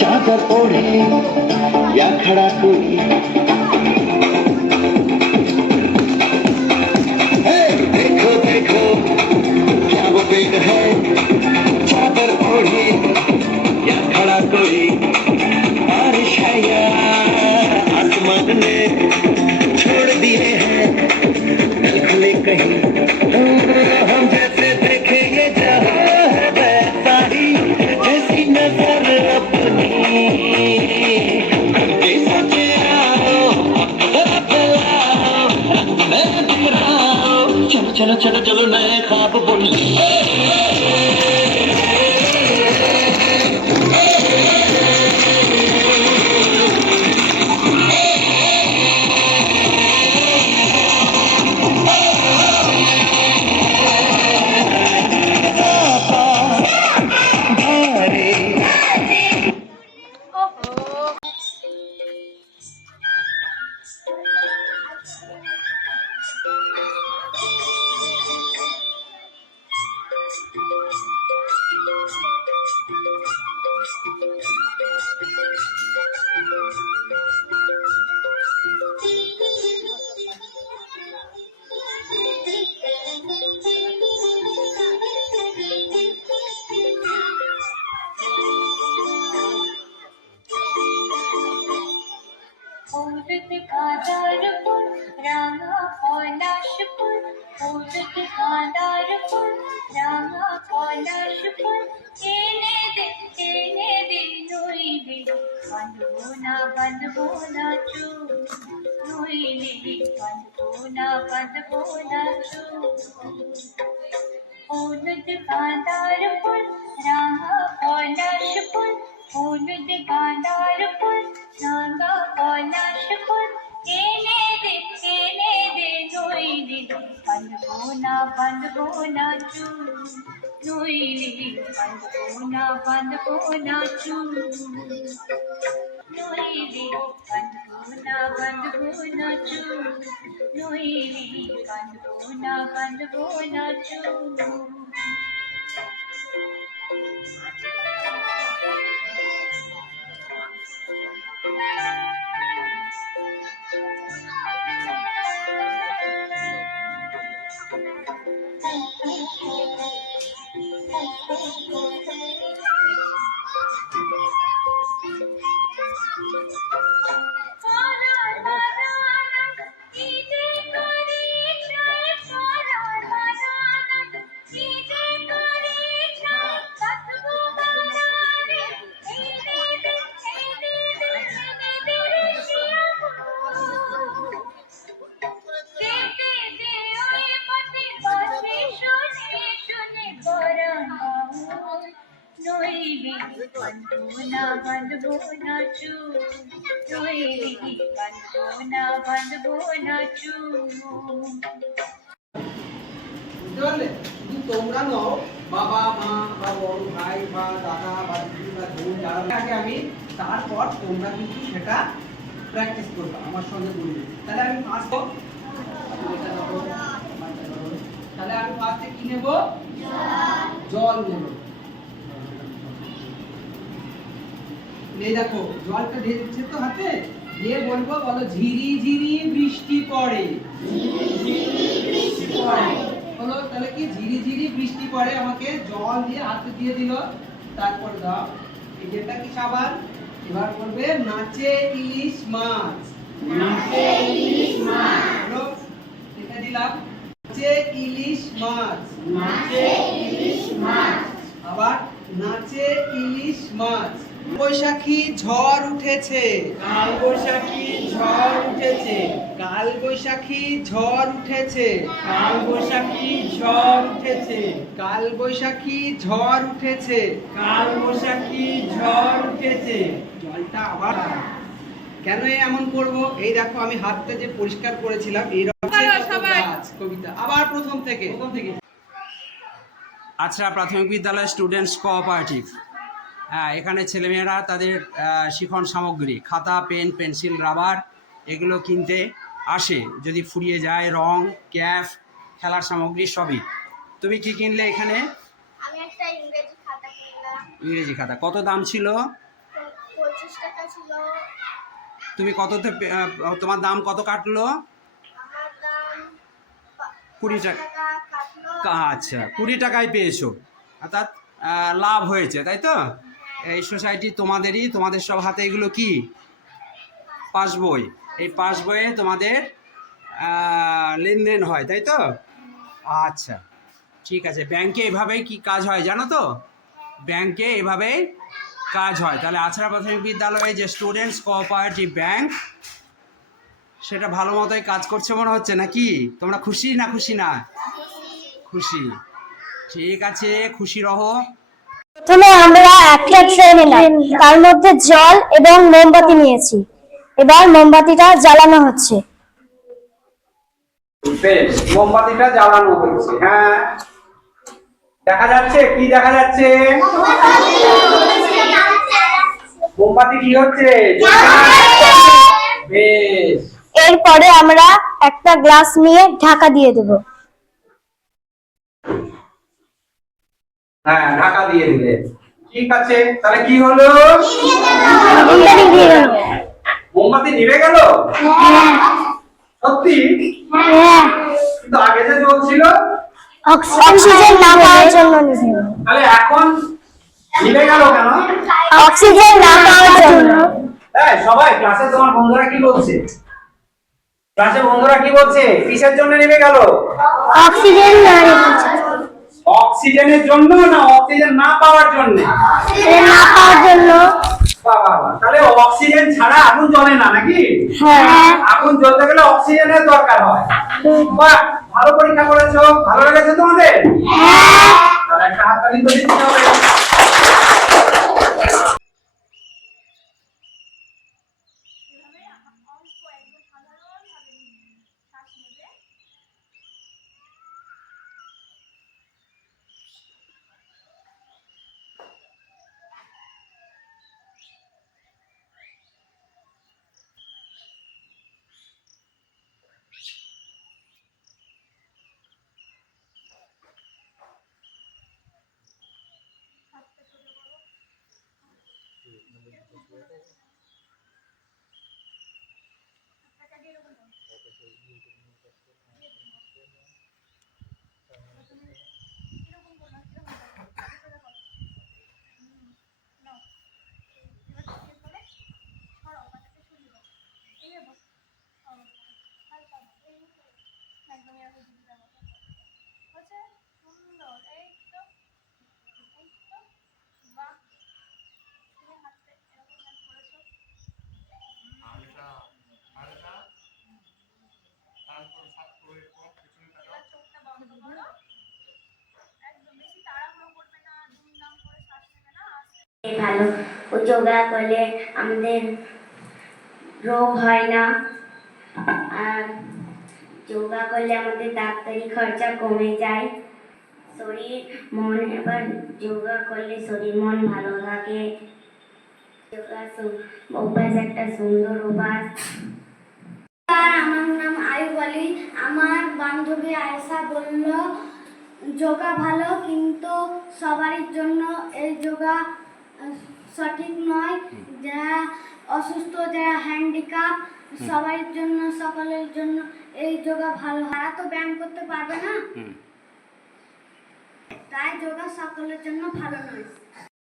चादर ओढ़े या खड़ा कोई देखो देखो क्या वो पेड़ है चादर ओढ़े या खड़ा कोई बारिश है या आसमान ने छोड़ दिए हैं नल खुले कहीं हम जैसे देखे ये जहां है वैसा ही जैसी नजर अपनी करके सोचे आओ जरा पिलाओ मैं दिख रहा हूं चलो चलो चलो चलो नए ख्वाब बोले তোমরা নাও বাবা মা বা বড় ভাই বা দাদা বা দিদি বা বোন যারা আগে আমি তারপর তোমরা কিন্তু সেটা প্র্যাকটিস করবে আমার সঙ্গে বলবে তাহলে আমি ফার্স্ট তাহলে আমি ফার্স্টে কি নেব জল নেব এই দেখো জলটা ঢেলে দিচ্ছে তো হাতে দিয়ে বলবো বলো ঝিরি ঝিরি বৃষ্টি পড়ে হলো তাহলে কি ঝিরি ঝিরি বৃষ্টি পড়ে আমাকে জল দিয়ে হাতে দিয়ে দিল তারপর দাও এই যেটা কি সাবান এবার বলবে নাচে ইলিশ মাছ নাচে ইলিশ মাছ হলো এটা দিলাম নাচে ইলিশ মাছ নাচে ইলিশ মাছ আবার নাচে ইলিশ মাছ বৈশাখী ঝড় উঠেছে কাল বৈশাখী ঝড় উঠেছে কাল বৈশাখী ঝড় উঠেছে কাল বৈশাখী ঝড় উঠেছে কাল বৈশাখী ঝড় উঠেছে কাল বৈশাখী ঝড় উঠেছে জলটা আবার কেন এমন করব এই দেখো আমি হাতটা যে পরিষ্কার করেছিলাম এই কবিতা আবার প্রথম থেকে আচ্ছা প্রাথমিক বিদ্যালয় স্টুডেন্টস কোঅপারেটিভ হ্যাঁ এখানে ছেলেমেয়েরা তাদের শিখন সামগ্রী খাতা পেন পেন্সিল রাবার এগুলো কিনতে আসে যদি ফুরিয়ে যায় রং ক্যাপ খেলার সামগ্রী সবই তুমি কি কিনলে এখানে আমি একটা ইংরেজি খাতা কিনলাম ইংরেজি খাতা কত দাম ছিল 25 ছিল। তুমি কততে তোমার দাম কত কাটলো? আমার দাম 20 5 টাকা। টাকা কাটলো। আচ্ছা, 20 টাকায় পেয়েছো, অর্থাৎ লাভ হয়েছে, তাই তো? এই সোসাইটি তোমাদেরই, তোমাদের সব হাতে এগুলো কি পাস বই, এই পাস বইয়ে তোমাদের লেনদেন হয়, তাই তো? আচ্ছা, ঠিক আছে। ব্যাংকে এভাবেই কি কাজ হয় জানো তো? ব্যাংকে এভাবেই কাজ হয়। তাহলে আছড়া প্রাথমিক বিদ্যালয়ে যে স্টুডেন্টস কোঅপারেটিভ ব্যাংক, সেটা ভালো মতোই কাজ করছে মনে হচ্ছে নাকি? তোমরা খুশি না খুশি না? খুশি। ঠিক আছে, খুশি রহো। প্রথমে আমরা একটা ট্রে নিলাম, তার মধ্যে জল এবং মোমবাতি নিয়েছি। এবার মোমবাতিটা জ্বালানো হচ্ছে। বেশ, মোমবাতিটা জ্বালানো হচ্ছে। হ্যাঁ, দেখা যাচ্ছে, কি দেখা যাচ্ছে? মোমবাতি কি হচ্ছে? বেশ, এরপরে আমরা একটা গ্লাস নিয়ে ঢাকা দিয়ে দেব। হ্যাঁ, ঢাকা দিয়ে দিলে। ঠিক আছে, তাহলে কি হলো? মোমবাতি নিভে গেল। মোমবাতি নিভে গেল? সত্যি? হ্যাঁ, কিন্তু আগে যে জ্বলছিল? অক্সিজেন না পাওয়ার জন্য নিভে গেল। তাহলে এখন নিভে গেল কেন? অক্সিজেন না পাওয়ার জন্য। এই সবাই, ক্লাসে তোমার বন্ধুরা কি বলছে? ক্লাসে বন্ধুরা কি বলছে? কিসের জন্য নিভে গেল? অক্সিজেন না অক্সিজেনের জন্য না অক্সিজেন না পাওয়ার জন্য? পাওয়ার জন্য। বাবা, তাহলে অক্সিজেন ছাড়া আগুন জ্বলে না নাকি? হ্যাঁ। আগুন জ্বলতে গেলে অক্সিজেনের দরকার হয়। বাহ, ভালো পরীক্ষা করেছো, ভালো লেগেছে তোমাদের? তাহলে একটা হাততালি তো দিতে হবে। ভালো, যোগা করলে আমাদের রোগ হয় না, আর যোগা করলে আমাদের ডাক্তারি খরচা কমে যায়। শরীর মন, এবার যোগা করলে শরীর মন ভালো থাকে। যোগা অভ্যাস একটা সুন্দর অভ্যাস। আমার নাম আয়ুব আলী। আমার বান্ধবী আয়েশা বলল যোগা ভালো, কিন্তু সবার জন্য এই যোগা সঠিক নয়। যারা অসুস্থ, যারা হ্যান্ডিক্যাপ, সবার জন্য, সকলের জন্য এই যোগা ভালো। তারা তো ব্যায়াম করতে পারবে না, তাই যোগা সকলের জন্য ভালো নয়।